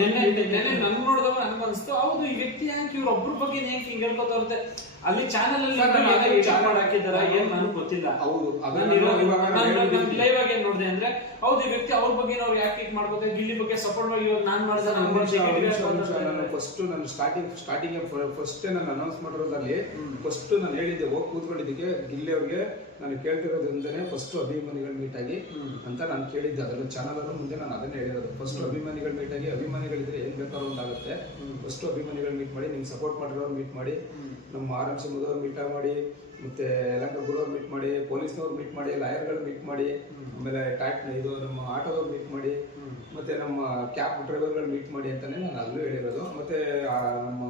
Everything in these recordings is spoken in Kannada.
ನೆನ್ನೆ ನನ್ ನೋಡಿದವ ನನ್ಗೆ ಅನ್ಸ್ತು, ಹೌದು ಈ ವ್ಯಕ್ತಿ ಯಾಕೆ ಇವ್ರ ಒಬ್ರ ಬಗ್ಗೆ ಯಾಕೆ ಹಿಂಗ್ ಹೇಳ್ಕೊತಾ ಇರುತ್ತೆ. ಅಲ್ಲಿ ಚಾನಲ್ ಅಲ್ಲಿ ಹಾಕಿದಾರ ಏನ್ ನನಗೆ ಗೊತ್ತಿಲ್ಲ. ಲೈವ್ ಆಗಿ ಏನ್ ನೋಡಿದೆ ಅಂದ್ರೆ, ಹೌದು ಈ ವ್ಯಕ್ತಿ ಅವ್ರ ಬಗ್ಗೆ ಅವ್ರು ಯಾಕೆ ಮಾಡ್ಕೋತಾರೆ, ಗಿಲ್ಲಿ ಬಗ್ಗೆ ಸಪೋರ್ಟ್ ಆಗಿ ನಾನ್ ಮಾಡಿದ್ರೆ ಫಸ್ಟ್ ನಾನು ಸ್ಟಾರ್ಟಿಂಗ್ ಫಸ್ಟ್ ನಾನು ಅನೌನ್ಸ್ ಮಾಡಿರೋದ್ರಲ್ಲಿ ಫಸ್ಟ್ ನಾನು ಹೇಳಿದ್ದೆ, ಹೋಗಿ ಕೂತ್ಕೊಂಡಿದ್ದಕ್ಕೆ ಗಿಲ್ಲಿ ಅವ್ರಿಗೆ ನಾನು ಕೇಳ್ತಿರೋದು ಅಂತಾನೆ ಫಸ್ಟ್ ಅಭಿಮಾನಿಗಳು ಮೀಟ್ ಆಗಿ ಅಂತ ನಾನು ಕೇಳಿದ್ದೆ. ಅದರ ಚಾನಲ್ ಅನ್ನು ಮುಂದೆ ನಾನು ಅದನ್ನೇ ಹೇಳಿರೋದು, ಫಸ್ಟ್ ಅಭಿಮಾನಿಗಳು ಮೀಟ್ ಆಗಿ, ಅಭಿಮಾನಿಗಳಿದ್ರೆ ಏನ್ ಬೇಕಾದ್ರೂ ಒಂದಾಗುತ್ತೆ, ಫಸ್ಟ್ ಅಭಿಮಾನಿಗಳು ಮೀಟ್ ಮಾಡಿ, ನಿಮ್ಗೆ ಸಪೋರ್ಟ್ ಮಾಡಿರೋರು ಮೀಟ್ ಮಾಡಿ, ನಮ್ಮ ಆರಂಭಿಸಿ ಮುದವ್ರು ಮೀಟ್ ಮಾಡಿ, ಮತ್ತೆ ಯಲಹಂಕ ಗುರುವ್ರು ಮೀಟ್ ಮಾಡಿ, ಪೊಲೀಸ್ನವ್ರು ಮೀಟ್ ಮಾಡಿ, ಲಾಯರ್ಗಳು ಮೀಟ್ ಮಾಡಿ, ಆಮೇಲೆ ಇದು ನಮ್ಮ ಆಟೋದವ್ರು ಮೀಟ್ ಮಾಡಿ, ಮತ್ತೆ ನಮ್ಮ ಕ್ಯಾಬ್ ಡ್ರೈವರ್ಗಳು ಮೀಟ್ ಮಾಡಿ ಅಂತಾನೆ ನಾನು ಅಲ್ಲೂ ಹೇಳಿರೋದು. ಮತ್ತೆ ನಮ್ಮ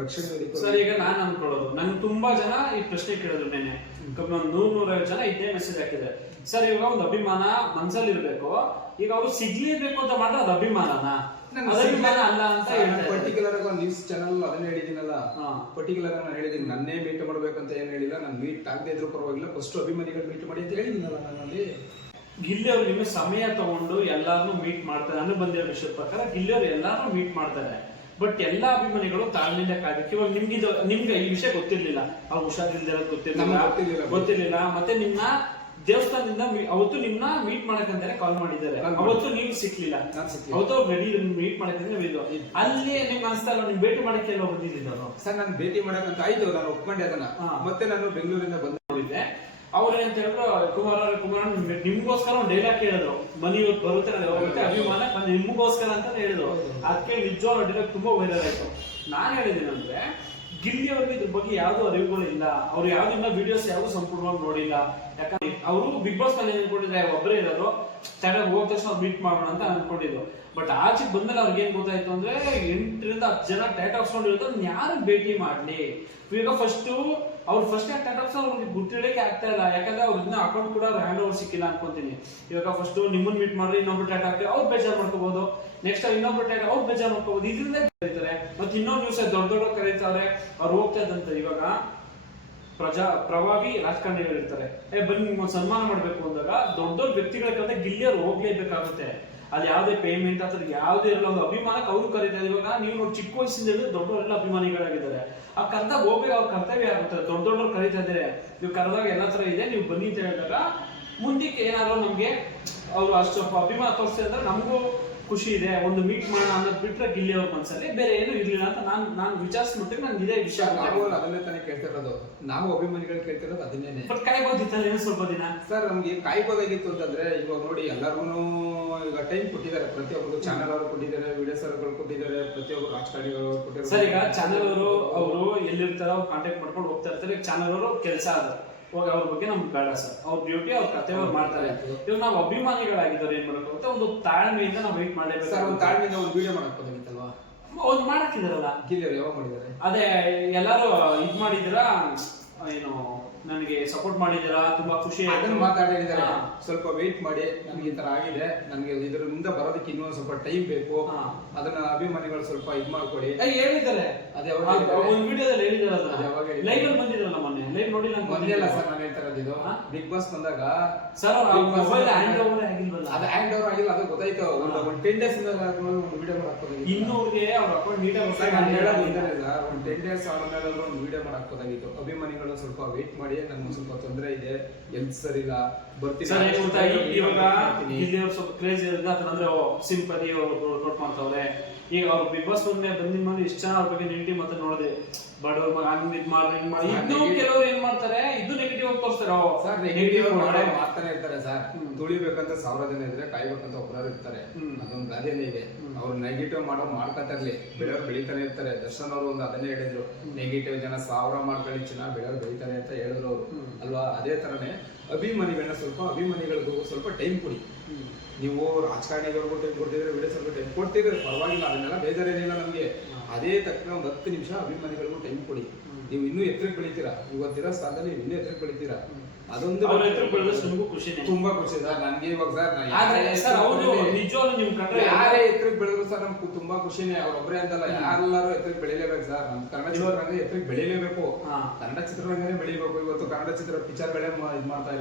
ರಕ್ಷಣೆ ವೇದಿಕೆ ಸರ್, ಈಗ ನಾನು ಅನ್ಕೊಳ್ಳೋದು, ನಂಗೆ ತುಂಬಾ ಜನ ಈ ಪ್ರಶ್ನೆ ಕೇಳಿದ್ರು ನೆನೆ, 100-150 ಜನ ಇದೇ ಮೆಸೇಜ್ ಹಾಕಿದೆ. ಸರ್, ಇವಾಗ ಒಂದು ಅಭಿಮಾನ ಮನ್ಸಲ್ಲಿ ಇರ್ಬೇಕು, ಈಗ ಅವ್ರು ಸಿಗ್ಲೇಬೇಕು ಅಂತ ಮಾತ್ರ ಅದು ಅಭಿಮಾನನಾ? ಅಭಿಮಾನ ಅಲ್ಲ ಅಂತ ಪರ್ಟಿಕ್ಯುಲರ್ ಆಗಿ ನ್ಯೂಸ್ ಚಾನಲ್ ಅದನ್ನ ಹೇಳಿದೀನಲ್ಲ, ಪರ್ಟಿಕ್ಯುಲರ್ ಆಗಿ ನಾನು ಹೇಳಿದೀನಿ, ನನ್ನೇ ಮೀಟ್ ಮಾಡ್ಬೇಕಂತ ಏನ್ ಹೇಳಿಲ್ಲ, ನಾನು ಮೀಟ್ ಆಗದೆ ಇದ್ರು ಪರವಾಗಿಲ್ಲ, ಫಸ್ಟ್ ಅಭಿಮಾನಿಗಳು ಮೀಟ್ ಮಾಡಿ ಅಂತ ಹೇಳಿದೀನಲ್ಲ ನಾನಲ್ಲಿ. ಗಿಲ್ಲಿ ಅವ್ರು ನಿಮಗೆ ಸಮಯ ತಗೊಂಡು ಎಲ್ಲಾರನ್ನೂ ಮೀಟ್ ಮಾಡ್ತಾರೆ. ನನಗೆ ಬಂದಿರೋ ವಿಷಯದ ಪ್ರಕಾರ ಗಿಲ್ಲಿ ಅವ್ರು ಎಲ್ಲಾರನ್ನೂ ಮೀಟ್ ಮಾಡ್ತಾರೆ. ಬಟ್ ಎಲ್ಲಾ ಅಭಿಮಾನಿಗಳು ತಾಳ್ಮೆಯಿಂದ ಕಾಯ್ಬೇಕು. ಇವಾಗ ನಿಮ್ಗೆ ಈ ವಿಷಯ ಗೊತ್ತಿರ್ಲಿಲ್ಲ, ಅವ್ರು ಹುಷಾರಿಲ್ದಿರೋದು ಗೊತ್ತಿರ್ಲಿಲ್ಲ. ಮತ್ತೆ ನಿಮ್ನ ದೇವಸ್ಥಾನದಿಂದ ಅವತ್ತು ನಿಮ್ನ ಮೀಟ್ ಮಾಡಕಂತಾನೆ ಕಾಲ್ ಮಾಡಿದ್ದಾರೆ. ಅವತ್ತು ನೀವು ಸಿಕ್ಲಿಲ್ಲ, ಅವತ್ತು ರೆಡಿ ಮೀಟ್ ಮಾಡಕ್ಕೆ ಅಲ್ಲಿ ನಿಮ್ಗೆ ಅನ್ಸ್ತಾ ಇಲ್ಲ, ನಿಮ್ ಭೇಟಿ ಮಾಡಕ್ಕೆ ಎಲ್ಲ ಬಂದಿದ್ದರು. ಸರ್, ನಾನು ಭೇಟಿ ಮಾಡಕ್ಕಂತ ಆಯ್ತು, ನಾನು ಒಪ್ಕೊಂಡೆ ಅದನ್ನ. ಮತ್ತೆ ನಾನು ಬೆಂಗಳೂರಿಂದ ಬಂದು ನೋಡಿದ್ದೆ. ಅವ್ರ ಏನಂತ ಹೇಳಿದ್ರು, ಕುಮಾರ್ ನಿಮ್ಗೋಸ್ಕರ ಒಂದು ಡೈಲಾಗ್ ಹೇಳಿದ್ರು, ಮನಿ ಇವತ್ತು ಬರುತ್ತೆ ಅಭಿಮಾನ ನಿಮ್ಗೋಸ್ಕರ ಅಂತ ಹೇಳಿದ್ರು. ಅದಕ್ಕೆ ನಿಜವಾಗ್ಲೂ ಡೈಲಾಗ್ ತುಂಬಾ ವೈರಲ್ ಆಯ್ತು. ನಾನ್ ಹೇಳಿದೇನಂದ್ರೆ, ಗಿಲ್ಲಿ ಅವ್ರಿಗೆ ಇದ್ರ ಬಗ್ಗೆ ಯಾವ್ದು ಅರಿವುಗಳು ಇಲ್ಲ, ಅವ್ರು ಯಾವ್ದಿನ್ನ ವಿಡಿಯೋಸ್ ಯಾವ್ದು ಸಂಪೂರ್ಣವಾಗಿ ನೋಡಿಲ್ಲ. ಯಾಕಂದ್ರೆ ಅವರು ಬಿಗ್ ಬಾಸ್ ನಲ್ಲಿ ಅನ್ಕೊಂಡಿದ್ರೆ ಒಬ್ಬರೇ ಇರೋದು, ಚೆನ್ನಾಗಿ ಹೋದ ತಕ್ಷಣ ಮೀಟ್ ಮಾಡೋಣ ಅಂತ ಅನ್ಕೊಂಡಿದ್ರು. ಬಟ್ ಆಚೆಗೆ ಬಂದ್ಮೇಲೆ ಅವ್ರಿಗೆ ಏನ್ ಗೊತ್ತಾಯ್ತು ಅಂದ್ರೆ, 8-10 ಜನ ಟ್ಯಾಟ್ ಹಾಕ್ಸ್ಕೊಂಡಿರೋದು ಯಾರು ಭೇಟಿ ಮಾಡ್ಲಿ. ಈಗ ಅವ್ರು ಫಸ್ಟ್ ಟ್ಯಾಟ್ ಹಾಕ್ಸ್ ಅವ್ರಿಗೆ ಗುರ್ತಿಡಕ್ಕೆ ಆಗ್ತಾ ಇಲ್ಲ, ಯಾಕಂದ್ರೆ ಅವ್ರ ಇನ್ನ ಅಕೌಂಟ್ ಕೂಡ ಹ್ಯಾಂಡ್ ಓವರ್ ಸಿಕ್ಕಿಲ್ಲ ಅನ್ಕೊಂತೀನಿ. ಇವಾಗ ಫಸ್ಟ್ ನಿಮ್ಮನ್ನ ಮೀಟ್ ಮಾಡ್ರಿ, ಇನ್ನೊಬ್ರು ಟ್ಯಾಟ್ ಹಾಕ್ತಾರೆ, ಅವ್ರು ಬೇಜಾರ್ ಮಾಡ್ಕೋಬಹುದು. ನೆಕ್ಸ್ಟ್ ಇನ್ನೊಬ್ರು ಟ್ಯಾಟ್ ಅವ್ರು ಬೇಜಾರ್ ಮಾಡ್ಕೋಬಹುದು. ಇದರಿಂದ ಕರೀತಾರೆ. ಮತ್ತೆ ಇನ್ನೊಂದು ನ್ಯೂಸ್ ದೊಡ್ಡ ಕರೀತಾರೆ, ಅವ್ರು ಹೋಗ್ತಾ ಇದ್ದಂತ. ಇವಾಗ ಪ್ರಭಾವಿ ರಾಜಕಾರಣಿಗಳು ಇರ್ತಾರೆ, ಬನ್ನಿ ನಿಮ್ಗೊಂದು ಸನ್ಮಾನ ಮಾಡ್ಬೇಕು ಅಂದಾಗ ದೊಡ್ಡ ವ್ಯಕ್ತಿಗಳ ಕಡೆ ಗಿಲ್ಲಿ ಅವ್ರು ಹೋಗ್ಲೇಬೇಕಾಗುತ್ತೆ. ಅದು ಯಾವ್ದೇ ಪೇಮೆಂಟ್ ಅಥವಾ ಯಾವ್ದೇ ಇರಲ್ಲ, ಒಂದು ಅಭಿಮಾನಕ್ಕೆ ಅವ್ರು ಕರೀತಾರೆ. ಇವಾಗ ನೀವು ನೋಡಿ, ಚಿಕ್ಕ ವಯಸ್ಸಿಂದ ದೊಡ್ಡವರೆಲ್ಲ ಅಭಿಮಾನಿಗಳಾಗಿದ್ದಾರೆ. ಆ ಕರೆದಾಗ ಹೋಗ್ಬೇಕು, ಅವ್ರ ಕರ್ತವ್ಯ ಆಗುತ್ತೆ. ದೊಡ್ಡವ್ರು ಕರೀತಾ ಇದ್ದಾರೆ, ನೀವು ಕರೆದಾಗ ಎಲ್ಲ ತರ ಇದೆ, ನೀವು ಬನ್ನಿ ಅಂತ ಹೇಳಿದಾಗ ಮುಂದಕ್ಕೆ ಏನಾದ್ರು ನಮ್ಗೆ ಅವ್ರು ಅಷ್ಟು ಅಭಿಮಾನ ತೋರಿಸ್ತಾ ಇದ್ರೆ ನಮಗೂ ಖುಷಿ ಇದೆ. ಒಂದು ಮೀಟ್ ಮಾಡೋಣ ಅನ್ನೋದು ಬಿಟ್ರೆ ಗಿಲ್ಲಿ ಅವ್ರ ಮನಸ್ಸಲ್ಲಿ ಬೇರೆ ಏನು ಇರ್ಲಿಲ್ಲ ಅಂತ ನಾನು ವಿಚಾರಿಸ್ಬಿಟ್ಟು ನನ್ಗೆ ಇದೇ ವಿಷಯ. ಅದನ್ನೇ ತಾನೇ ಕೇಳ್ತಿರೋದು, ನಾವು ಅಭಿಮಾನಿಗಳು ಕೇಳ್ತಿರೋದು ಅದನ್ನೇ. ಬಟ್ ಕಾಯ್ಬೋದಿತ್ತಲ್ಲ ಸ್ವಲ್ಪ ದಿನ. ಸರ್, ನಮ್ಗೆ ಕಾಯ್ಬೋದಾಗಿತ್ತು ಅಂತಂದ್ರೆ, ಇವಾಗ ನೋಡಿ ಎಲ್ಲರಿಗೂ ಈಗ ಟೈಮ್ ಕೊಟ್ಟಿದ್ದಾರೆ, ಪ್ರತಿಯೊಬ್ಬರು ಚಾನಲ್ ಅವರು ಕೊಟ್ಟಿದ್ದಾರೆ, ವಿಡಿಯೋಸ್ ಅವರು ಕೊಟ್ಟಿದ್ದಾರೆ, ಪ್ರತಿಯೊಬ್ಬರು ರಾಜಕಾರಣಿಗಳು ಕೊಟ್ಟಿದ್ದಾರೆ. ಸರ್, ಈಗ ಚಾನಲ್ ಅವರು ಎಲ್ಲಿರ್ತಾರೋ ಅವ್ರು ಕಾಂಟ್ಯಾಕ್ಟ್ ಮಾಡ್ಕೊಂಡು ಹೋಗ್ತಾ ಇರ್ತಾರೆ. ಚಾನಲ್ ಅವರು ಕೆಲಸ ಅದು ಹೋಗಿ ಅವ್ರ ಬಗ್ಗೆ ನಮ್ಗೆ ಬೇಡ ಸರ್, ಅವ್ರ ಡ್ಯೂಟಿ ಅವ್ರ ಕರ್ತವ್ಯ ಮಾಡ್ತಾರೆ. ಇವಾಗ ನಾವು ಅಭಿಮಾನಿಗಳಾಗಿದ್ದಾರೆ, ಏನ್ ಮಾಡಬೇಕು ಒಂದು ತಾಳ್ಮೆಯಿಂದ ನಾವು ವೇಟ್ ಮಾಡಲೇಬೇಕು. ಸರ್, ಒಂದು ತಾಳ್ಮೆಯಿಂದ ಒಂದು ವಿಡಿಯೋ ಮಾಡಕ್ಕೋದಾಗಿತ್ತಲ್ವಾ? ಒಂದು ಮಾಡಕ್ಕಿದಾರಲ್ಲ, ಗಿಲ್ಲಿ ಯಾವಾಗ ಮಾಡಿದ್ದಾರೆ? ಅದೇ ಎಲ್ಲಾರು ಇದ್ ಮಾಡಿದಿರಾ, ಏನು ನನಗೆ ಸಪೋರ್ಟ್ ಮಾಡಿದಿರಾ, ತುಂಬಾ ಖುಷಿ ಮಾತಾಡಿದ್ದಾರೆ. ಸ್ವಲ್ಪ ವೇಟ್ ಮಾಡಿ, ನನ್ಗೆ ಈ ತರ ಆಗಿದೆ, ನನ್ಗೆ ಇದರಿಂದ ಬರೋದಕ್ಕೆ ಇನ್ನೂ ಸ್ವಲ್ಪ ಟೈಮ್ ಬೇಕು, ಅದನ್ನ ಅಭಿಮಾನಿಗಳು ಸ್ವಲ್ಪ ಇದ್ ಮಾಡ್ಕೊಡಿ ಹೇಳಿದ್ದಾರೆ. ಅದೇ ಒಂದು ವಿಡಿಯೋದಲ್ಲಿ ಹೇಳಿದಾರೆ, ಲೈವ್ ಅಲ್ಲಿ ಬಂದಿದ್ರಲ್ಲ ಮೊನ್ನೆ. ಲೈವ್ ನೋಡಿ ನಂಗೆ ಬಂದಿಲ್ಲ ಸರ್, ನಾನು ಹೇಳ್ತಾ ಇರೋದು ಇದು ಬಿಗ್ ಬಾಸ್ ಬಂದಾಗ. ಸರ್, ಮೊಬೈಲ್ ಹ್ಯಾಂಡ್ ಓವರ್ ಆಗಿಲ್ವಲ್ಲ? ಅದು ಹ್ಯಾಂಡ್ ಓವರ್ ಆಗಿಲ್ಲ, ಅದು ಗೊತ್ತಾಯ್ತು. ಒಂದು 10 days ಒಂದು ವಿಡಿಯೋ ಮಾಡಾಕೋದಾಗಿತ್ತು. ಇನ್ನು ಅವ್ರಿಗೆ ಅವ್ರ ಅಕೌಂಟ್ ನೀಟಾಗಿ ನಾನು ಹೇಳೋದು ಇಂತಾನೆ ಸರ್, ಒಂದು 10 days ಆದ್ಮೇಲೆ ಒಂದು ವಿಡಿಯೋ ಮಾಡಾಕೋದಾಗಿತ್ತು. ಅಭಿಮಾನಿಗಳು ಸ್ವಲ್ಪ ವೇಟ್ ಮಾಡಿ, ನನ್ಗೆ ಸ್ವಲ್ಪ ತೊಂದರೆ ಇದೆ, ಎಲ್ತ್ ಸರಿ ಇಲ್ಲ, ಬರ್ತೀನಿ. ಇವಾಗ ಇಲ್ಲಿ ಅವ್ರು ಸ್ವಲ್ಪ ಕ್ರೇಜ್ ಇರೋದು ಅಂದ್ರೆ ಸಿಂಪತಿ ಅವ್ರು ನೋಟ್ ಮಾಡ್ತಾವ್ರೆ. ಈಗ ಅವ್ರು ಬಿಗ್ ಬಾಸ್ ಬಂದಿದ್ ಮೇಲೆ ಇಷ್ಟ ಜನ ಅವ್ರ ಬಗ್ಗೆ ನೆಗೆಟಿವ್ ಮತ್ತೆ ನೋಡಿದೆ, ಬಡವ್ರ ಮಗ ಹಂಗ್ ಇದ್ ಮಾಡಿ ಇನ್ನು ಕೆಲವ್ರು ಏನ್ ಮಾಡ್ತಾರೆ, ಇದು ನೆಗೆಟಿವ್ ಆಗಿ ತೋರಿಸ್ತಾರೆ. ಸರ್, ನೆಗೆಟಿವ್ ಮಾಡ್ತಾನೆ ಇರ್ತಾರೆ ಸರ್. ತುಳಿಬೇಕಂತ 1000 ಜನ ಇದ್ರೆ, ಕಾಯ್ಬೇಕಂತ ಒಬ್ಬರು ಇರ್ತಾರೆ. ಅದೊಂದು ಗಾದೆನೇ ಇದೆ. ಅವ್ರು ನೆಗೆಟಿವ್ ಮಾಡ್ಕೊತಾ ಇರ್ಲಿ, ಬೆಳೆಯವ್ರು ಬೆಳಿತಾನೆ ಇರ್ತಾರೆ. ದರ್ಶನ್ ಅವರು ಒಂದು ಅದನ್ನೇ ಹೇಳಿದ್ರು, ನೆಗೆಟಿವ್ ಜನ 1000 ಮಾಡ್ಕೊಳ್ಳಿ, ಚೆನ್ನಾಗಿ ಬೆಳೆಯವ್ರು ಬೆಳಿತಾನೆ ಅಂತ ಹೇಳಿದ್ರು ಅವರು ಅಲ್ವಾ? ಅದೇ ತರನೇ ಅಭಿಮಾನಿಗಳನ್ನ ಅಭಿಮಾನಿಗಳಿಗೂ ಸ್ವಲ್ಪ ಟೈಮ್ ಕೊಡಿ. ನೀವು ರಾಜಕಾರಣಿಗಳಿಗೂ ಟೈಮ್ ಕೊಡ್ತಿದ್ರೆ, ವಿಡಿಯೋ ಸ್ವಲ್ಪ ಟೈಮ್ ಕೊಡ್ತಿದ್ರೆ ಪರವಾಗಿಲ್ಲ, ಅದನ್ನೆಲ್ಲ ಬೇಜಾರೇನಿಲ್ಲ ನಮ್ಗೆ. ಅದೇ ತಕ್ಕ ಒಂದು 10 ನಿಮಿಷ ಅಭಿಮಾನಿಗಳಿಗೂ ಟೈಮ್ ಕೊಡಿ. ನೀವು ಇನ್ನೂ ಎತ್ತರಕ್ಕೆ ಬೆಳಿತೀರಾ, ಇವತ್ತಿರೋ ಸ್ಥಾನದಲ್ಲಿ ಇನ್ನೂ ಎತ್ತರಕ್ಕೆ ಬೆಳಿತೀರಾ. ಅದೊಂದು ತುಂಬಾ ಖುಷಿ ಸರ್ ನನ್ಗೆ. ಇವಾಗ ಸರ್, ಯಾರೇ ಎತ್ತರಕ್ಕೆ ಬೆಳೆದ್ರು ಸರ್ ನಮ್ಗೆ ತುಂಬಾ ಖುಷಿನೇ. ಅವ್ರೊಬ್ಬರೇ ಅಂತಲ್ಲ, ಯಾರೆಲ್ಲರೂ ಎತ್ತರಕ್ಕೆ ಬೆಳಿಲೇಬೇಕು ಸರ್. ನಮ್ ಕನ್ನಡ ಚಿತ್ರರಂಗ ಎತ್ತರಕ್ಕೆ ಬೆಳಿಲೇಬೇಕು, ಕನ್ನಡ ಚಿತ್ರರಂಗನೇ ಬೆಳಿಬೇಕು. ಇವತ್ತು ಕನ್ನಡ ಚಿತ್ರ ಪಿಕ್ಚರ್ಗಳೇ ಇದ್ ಮಾಡ್ತಾ